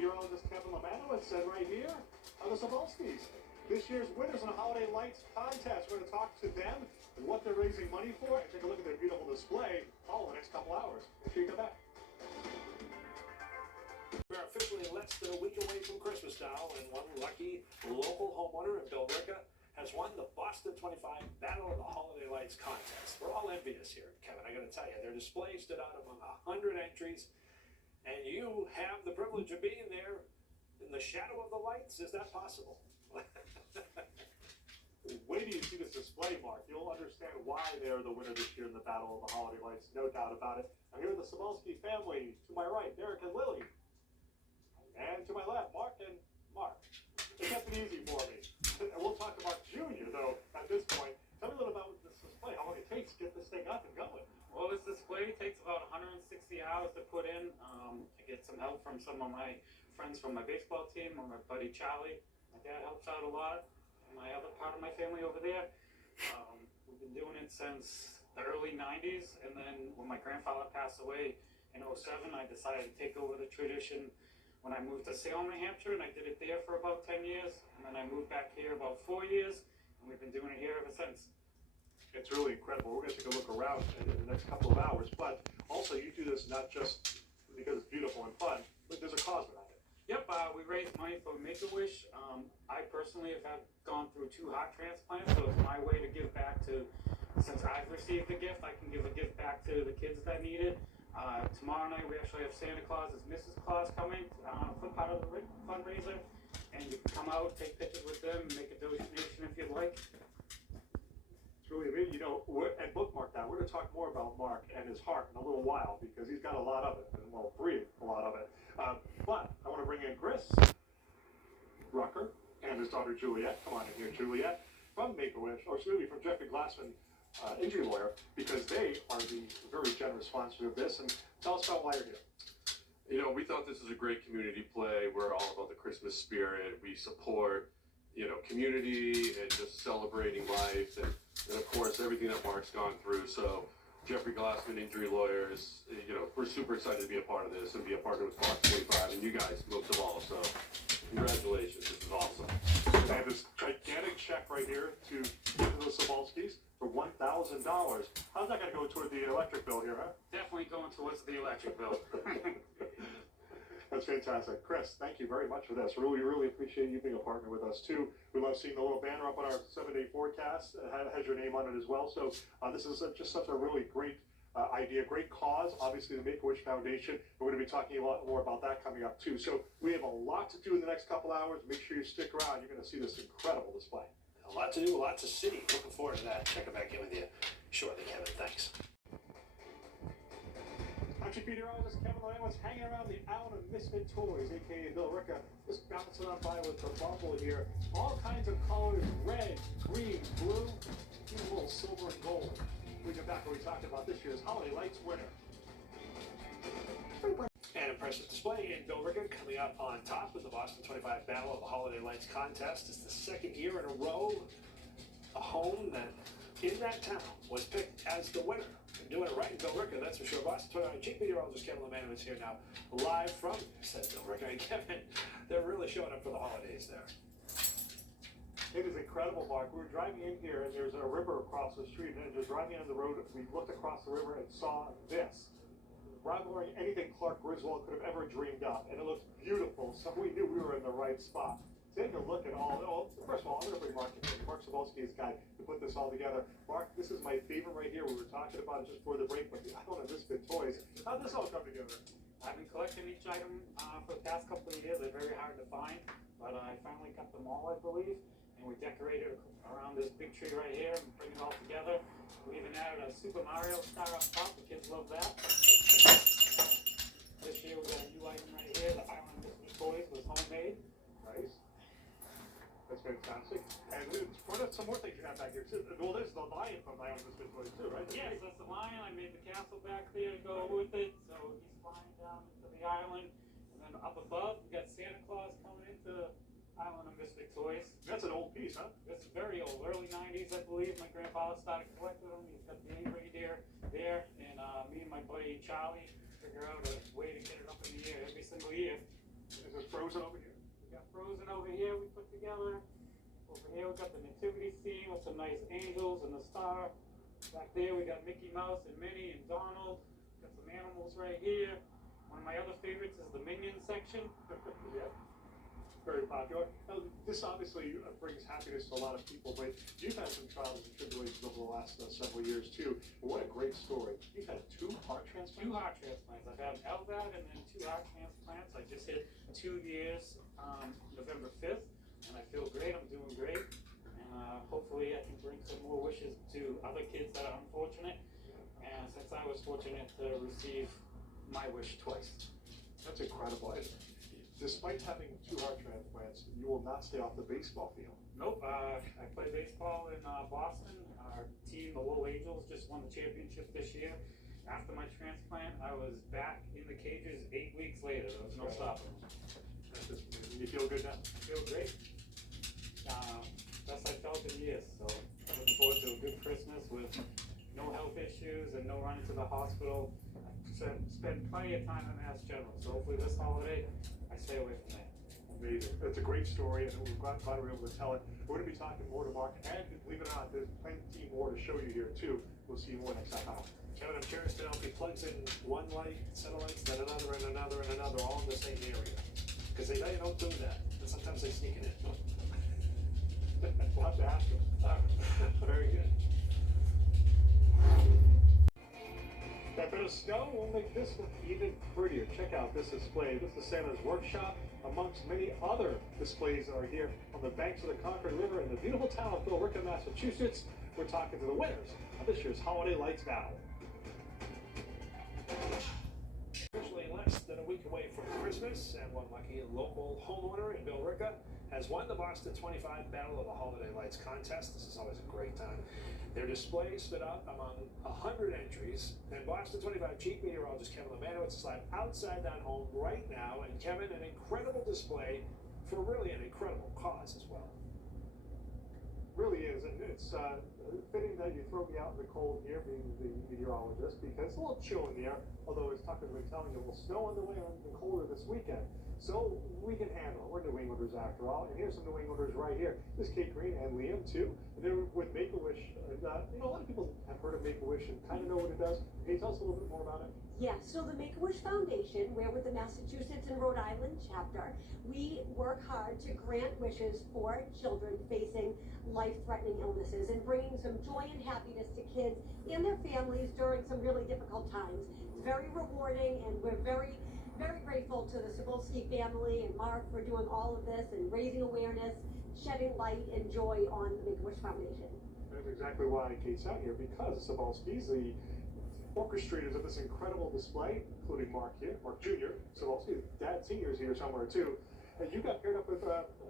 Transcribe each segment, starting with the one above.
meteorologist Kevin Lemanowitz, and right here are the Cebulskis. This year's winners in the Holiday Lights contest. We're going to talk to them and what they're raising money for and take a look at their beautiful display all in the next couple hours. Make sure you come back. We're officially less than a week away from Christmas now, and one lucky local homeowner in Billerica has won the Boston 25 Battle of the Holiday Lights contest. We're all envious here, Kevin. I got to tell you, their display stood out among 100 entries, and you have the privilege of being there in the shadow of the lights. Is that possible? Wait till you see this display, Mark. You'll understand why they're the winner this year in the Battle of the Holiday Lights, no doubt about it. I'm here with the Cebulski family. To my right, Derek and Lily. And to my left, Mark and Mark. They kept it easy for me. And we'll talk about Junior, though, at this point. Tell me a little about this display, how long it takes to get this thing up and going. Well, this display takes about 160 hours to put in. I get some help from some of my friends from my baseball team, or my buddy Charlie. My dad helps out a lot, and my other part of my family over there. We've been doing it since the early 90s, and then when my grandfather passed away in 07, I decided to take over the tradition when I moved to Salem, New Hampshire, and I did it there for about 10 years, and then I moved back here about 4 years, and we've been doing it here ever since. It's really incredible. We're going to take a look around in the next couple of hours, but also you do this not just because it's beautiful and fun, but there's a cause behind it. Yep, we raise money for Make-A-Wish. I personally have gone through 2 heart transplants, so it's my way to give back to, since I've received the gift, I can give a gift back to the kids that need it. Tomorrow night we actually have Santa Claus as Mrs. Claus coming for part of the fundraiser, and you can come out, take pictures with them, make a donation if you'd like. It's really amazing. You know, and bookmark that. We're going to talk more about Mark and his heart in a little while because he's got a lot of it, and well, breathed a lot of it. But I want to bring in Chris Rucker and his daughter Juliet. Come on in here, Juliet, from Make-A-Wish, or excuse me, from Jeffrey Glassman, injury lawyer, because they are the very generous sponsor of this. And tell us about why you're here. You know, we thought this was a great community play. We're all about the Christmas spirit. We support, you know, community and just celebrating life, and of course everything that Mark's gone through. So Jeffrey Glassman, injury lawyers, you know, we're super excited to be a part of this and be a partner with Boston 25, and you guys most of all. So congratulations, this is awesome. I have this gigantic check right here to give to the Cebulskis for $1,000. How's that going to go toward the electric bill here, huh? Definitely going towards the electric bill. That's fantastic. Chris, thank you very much for this. Really, really appreciate you being a partner with us, too. We love seeing the little banner up on our 7-day forecast. It has your name on it as well. So this is just such a really great idea, great cause. Obviously, the Make-A-Wish Foundation. We're going to be talking a lot more about that coming up, too. So we have a lot to do in the next couple hours. Make sure you stick around. You're going to see this incredible display. A lot to do, a lot to see. Looking forward to that. Checking back in with you shortly, Kevin. Thanks. I'm Chief Meteorologist Kevin Lemanowitz, hanging around the Island of Misfit Toys, a.k.a. Billerica. Just bouncing on by with the bubble here. All kinds of colors, red, green, blue, even a little silver and gold. We get back where we talked about this year's Holiday Lights winner. An impressive display in Billerica, coming up on top with the Boston 25 Battle of the Holiday Lights contest. It's the second year in a row a home that in that town was picked as the winner. They're doing it right in Billerica, that's for sure. Boston 25 Chief Meteorologist Kevin Lemanowitz here now, live from said Billerica. And Kevin, they're really showing up for the holidays there. It is incredible, Mark. We were driving in here, and there's a river across the street, and just driving in the road, we looked across the river and saw this. Rivaling anything Clark Griswold could have ever dreamed up, and it looked beautiful, so we knew we were in the right spot. Take a look at all first of all, I'm going to bring Mark in. Mark Cebulski is the guy who put this all together. Mark, this is my favorite right here. We were talking about it just before the break, but the Island of Misfit Toys. How did this all come together? I've been collecting each item for the past couple of years. They're very hard to find, but I finally got them all, I believe. And we decorated around this big tree right here and bring it all together. We even added a Super Mario star up top. The kids love that. This year we got a new item right here. The Island of Misfit Toys was homemade. Nice. That's fantastic. And point out some more things you have back here. Well, there's the lion from Island of Misfit Toys too, right? Yes, that's the lion. I made the castle back there to go with it. So he's flying down into the island. And then up above, we got Santa Claus coming into Island of Misfit Toys. That's an old piece, huh? This is very old, early 90s, I believe. My grandfather started collecting them. He's got the name reindeer there, and me and my buddy Charlie figure out a way to get it up in the air every single year. This is we got the nativity scene with some nice angels and the star. Back there we got Mickey Mouse and Minnie and Donald. Got some animals right here. One of my other favorites is the Minions section. Yeah, very popular. Now, this obviously brings happiness to a lot of people, but you've had some trials and tribulations over the last several years too. But what a great story. You've had 2 heart transplants? 2 heart transplants. I've had LVAD and then 2 heart transplants. I just hit 2 years November 5th, and I feel great. I'm doing great. And hopefully I can bring some more wishes to other kids that are unfortunate. And since I was fortunate to receive my wish twice. That's incredible. And despite having 2 heart transplants, you will not stay off the baseball field. Nope, I play baseball in Boston. Our team, the Little Angels, just won the championship this year. After my transplant, I was back in the cages 8 weeks later. There was no stopping. You feel good now? I feel great. Best I felt in years. So I'm looking forward to a good Christmas with no health issues and no running to the hospital. I spend plenty of time in Mass General. So hopefully this holiday, I stay away from that. Amazing. It's a great story, and we're glad we were able to tell it. We're going to be talking more to Mark, and believe it or not, there's plenty more to show you here too. We'll see you more next half hour. Kevin, I'm curious to know if he plugs in one light, set of lights, then another and another and another, all in the same area. Because they know you don't do that, and sometimes they sneak it in. We'll have to ask him. Very good. That bit of snow will make this look even prettier. Check out this display. This is Santa's workshop, amongst many other displays that are here on the banks of the Concord River in the beautiful town of Billerica, Massachusetts. We're talking to the winners of this year's Holiday Lights Battle. Officially less than a week away from Christmas, and one lucky local homeowner in Billerica has won the Boston 25 Battle of the Holiday Lights contest. This is always a great time. Their display stood out among 100 entries, and Boston 25 chief meteorologist Kevin Lemanowitz is live outside that home right now. And Kevin, an incredible display for really an incredible cause as well. Really is, and it's fitting that you throw me out in the cold here, being the meteorologist, because it's a little chill in the air, although as Tucker's been telling you, it will snow on the way and colder this weekend. So we can handle it. We're New Englanders after all, and here's some New Englanders right here. This is Kate Green and Liam too. And they're with Make-A-Wish. And, a lot of people have heard of Make-A-Wish and kind of know what it does. Can you tell us a little bit more about it? Yes, so the Make-A-Wish Foundation, we're with the Massachusetts and Rhode Island chapter. We work hard to grant wishes for children facing life-threatening illnesses and bringing some joy and happiness to kids and their families during some really difficult times. It's very rewarding, and we're very grateful to the Cebulski family and Mark for doing all of this and raising awareness, shedding light and joy on the Make-A-Wish Foundation. That's exactly why Kate's out here, because the Cebulskis, the orchestrators of this incredible display, including Mark here, Mark Jr., Cebulski, Dad Sr. is here somewhere too. And you got paired up with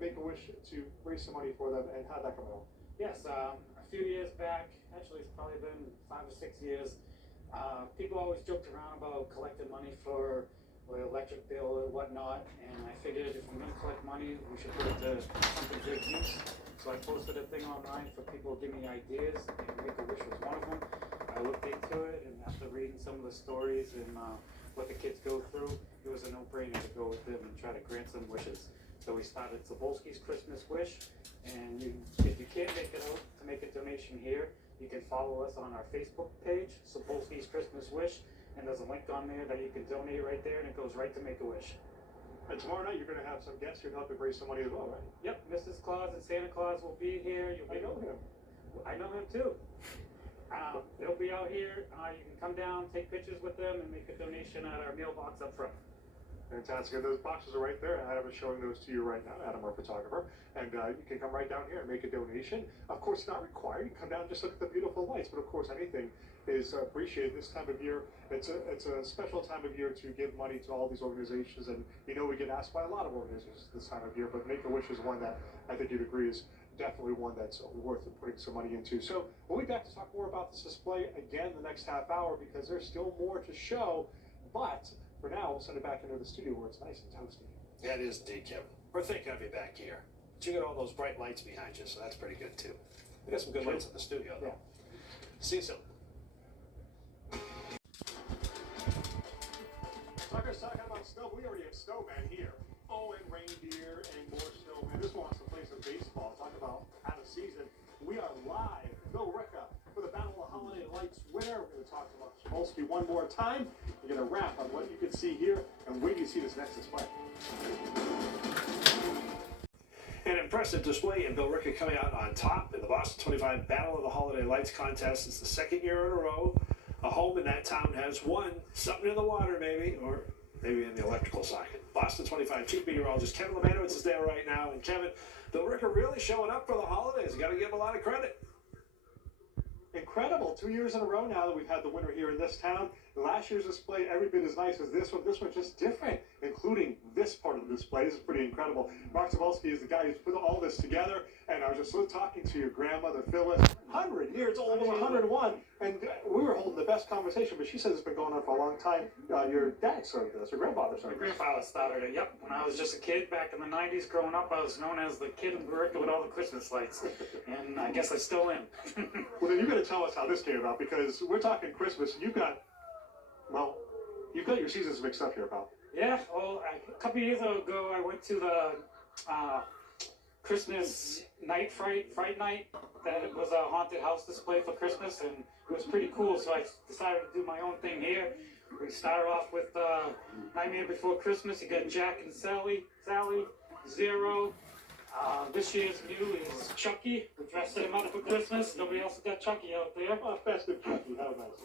Make-A-Wish to raise some money for them, and how'd that come along? Yes, a few years back, actually it's probably been 5 or 6 years, people always joked around about collecting money for the electric bill or whatnot, and I figured if I'm gonna collect money, we should put it to something good use. So I posted a thing online for people to give me ideas, and Make-A-Wish was one of them. I looked into it, and after reading some of the stories and what the kids go through, it was a no-brainer to go with them and try to grant some wishes. So we started Cebulski's Christmas Wish, and if you can't make it out to make a donation here, you can follow us on our Facebook page, Cebulski's Christmas Wish, and there's a link on there that you can donate right there, and it goes right to Make-A-Wish. And tomorrow night you're going to have some guests here to help you raise some money as well, right? Yep, Mrs. Claus and Santa Claus will be here. I know him. I know him too. They'll be out here. You can come down, take pictures with them, and make a donation at our mailbox up front. Fantastic. And those boxes are right there. Adam is showing those to you right now. Adam, our photographer. And you can come right down here and make a donation. Of course, not required. You can come down and just look at the beautiful lights. But of course, anything is appreciated this time of year. It's a special time of year to give money to all these organizations. And we get asked by a lot of organizations this time of year. But Make-A-Wish is one that I think you'd agree is definitely one that's worth putting some money into. So we'll be back to talk more about this display again the next half hour, because there's still more to show. But for now, we'll send it back into the studio where it's nice and toasty. Yeah, it is indeed, Kevin. We're thinking of you back here. But you got all those bright lights behind you, so that's pretty good too. We got some good lights in the studio, though. See you soon. Tucker's talking about snow. We already have snowmen here. Oh, and reindeer and more snow. Man, this one wants to play some baseball. Talk about out of season. We are live. Bill Ricca for the Battle of Holiday Lights winner. We're going to talk about Smolsky one more time. We're going to wrap on what you can see here and wait till you see this next display. An impressive display and Bill Ricca coming out on top in the Boston 25 Battle of the Holiday Lights contest. It's the second year in a row a home in that town has won. Something in the water, maybe, or maybe in the electrical socket. Boston 25 Chief Meteorologist Kevin Lemanowitz is there right now. And Kevin, Bill Ricca really showing up for the holidays. You got to give him a lot of credit. Incredible. 2 years in a row now that we've had the winner here in this town. Last year's display, every bit as nice as this one. This one's just different, including this part of the display. This is pretty incredible. Mark Cebulski is the guy who's put all this together. And I was just talking to your grandmother, Phyllis. 100 years, almost 101. And we were holding the best conversation, but she says it's been going on for a long time. Your dad started this, or grandfather My started this. grandfather started it, yep. When I was just a kid back in the 90s growing up, I was known as the kid in Burica with all the Christmas lights. And I guess I still am. Well, then you got to tell us how this came about, because we're talking Christmas, and you've got your seasons mixed up here, pal. Yeah, well, a couple years ago, I went to the Christmas night fright night. That it was a haunted house display for Christmas, and it was pretty cool. So I decided to do my own thing here. We started off with Nightmare Before Christmas. You got Jack and Sally, Zero. This year's new is Chucky. We dressed him up for Christmas. Nobody else has got Chucky out there. Oh, festive Chucky, how nice.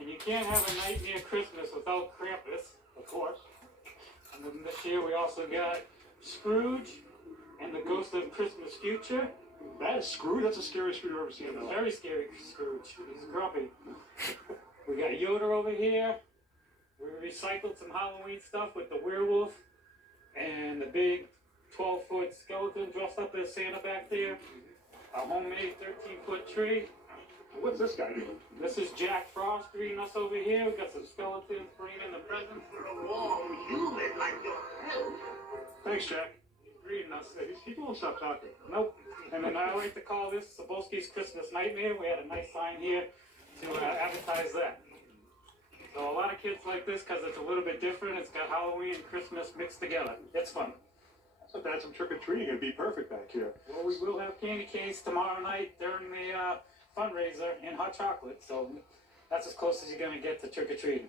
And you can't have a Nightmare Christmas without Krampus, Of course. and then this year we also got Scrooge and the Ghost of Christmas Future. That is Scrooge. That's the scariest Scrooge I've ever seen in my life. Very scary Scrooge. He's grumpy. We got Yoda over here. We recycled some Halloween stuff with the werewolf and the big 12-foot skeleton dressed up as Santa back there. A homemade 13-foot tree. What's this guy doing? This is Jack Frost greeting us over here. We got some skeletons bringing in the presents. Thanks, Jack. He's greeting us. He won't stop talking. Nope. And then I like to call this Cebulski's Christmas Nightmare. We had a nice sign here to advertise that. So a lot of kids like this because it's a little bit different. It's got Halloween and Christmas mixed together. It's fun. So if I had some trick-or-treating, it'd be perfect back here. Well, we will have candy canes tomorrow night during the fundraiser and hot chocolate. So that's as close as you're going to get to trick-or-treating.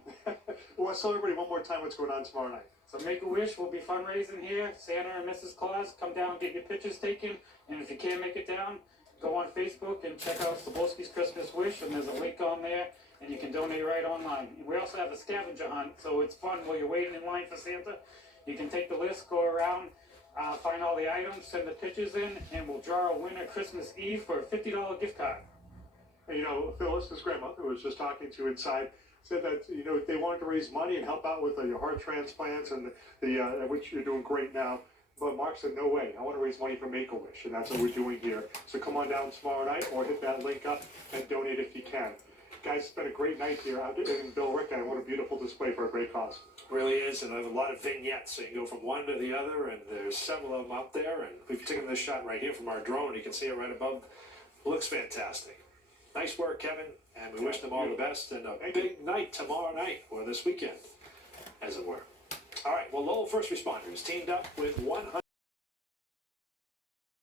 Well, let's tell everybody one more time what's going on tomorrow night. So Make-A-Wish will be fundraising here. Santa and Mrs. Claus, come down and get your pictures taken. And if you can't make it down, go on Facebook and check out Cebulski's Christmas Wish. And there's a link on there, and you can donate right online. And we also have a scavenger hunt, so it's fun while you're waiting in line for Santa. You can take the list, go around, find all the items, send the pictures in, and we'll draw a winner Christmas Eve for a $50 gift card. And, Phyllis, his grandmother, who was just talking to inside, said that, they wanted to raise money and help out with your heart transplants and which you're doing great now. But Mark said, no way, I want to raise money for Make-A-Wish, and that's what we're doing here. So come on down tomorrow night or hit that link up and donate if you can. Guys, it's been a great night here in Bill Ricca, and what a beautiful display for a great cause. Really is, and there's a lot of vignettes, so you can go from one to the other, and there's several of them up there, and we've taken this shot right here from our drone. You can see it right above. Looks fantastic. Nice work, Kevin, and we wish them all the best, and a big night tomorrow night, or this weekend, as it were. All right, well, Lowell First Responders teamed up with 100